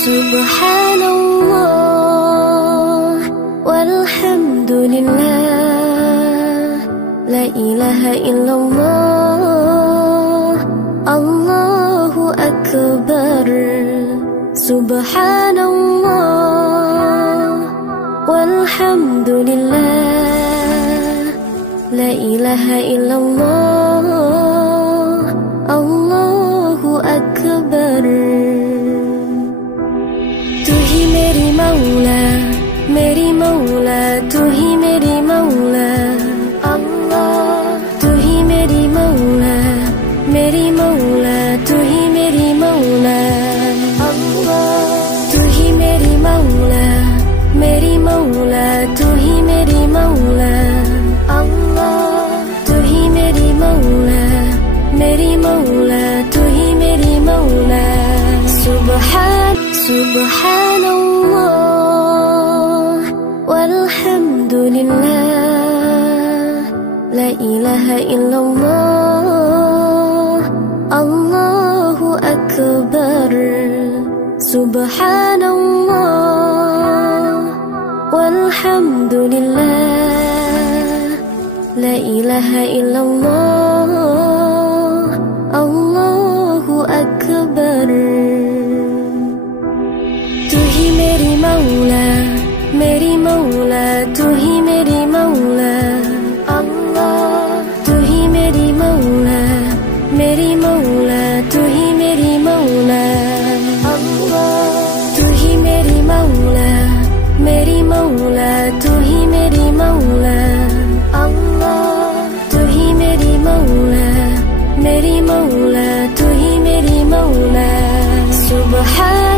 Subhanallah walhamdulillah, la ilaha illallah, Allahu akbar. Subhanallah walhamdulillah, la ilaha illallah, Allahu akbar. तू ही मेरी मौला, मेरी मौला, तू ही मेरी मौला अल्लाह। तू ही मेरी मौला, मेरी मौला, तू ही मेरी मौला अल्लाह। तू ही मेरी मौला, मेरी मौला, तू ही मेरी मौला अल्लाह। तू ही मेरी मौला, मेरी मौला, तू ही मेरी मौला। Subhanallah walhamdulillah, la ilaha illallah, Allahu akbar. Subhanallah walhamdulillah, la ilaha illallah, Allahu akbar. तू ही मेरी मौला, मेरी मौला, तू ही मेरी मौला अल्लाह। तू ही मेरी मौला, मेरी मौला, तू ही मेरी मौला अल्लाह। तू ही मेरी मौला, मेरी मौला, तू ही मेरी मौला अल्लाह। तू ही मेरी मौला, मेरी मौला, तू ही मेरी मौला। सुभान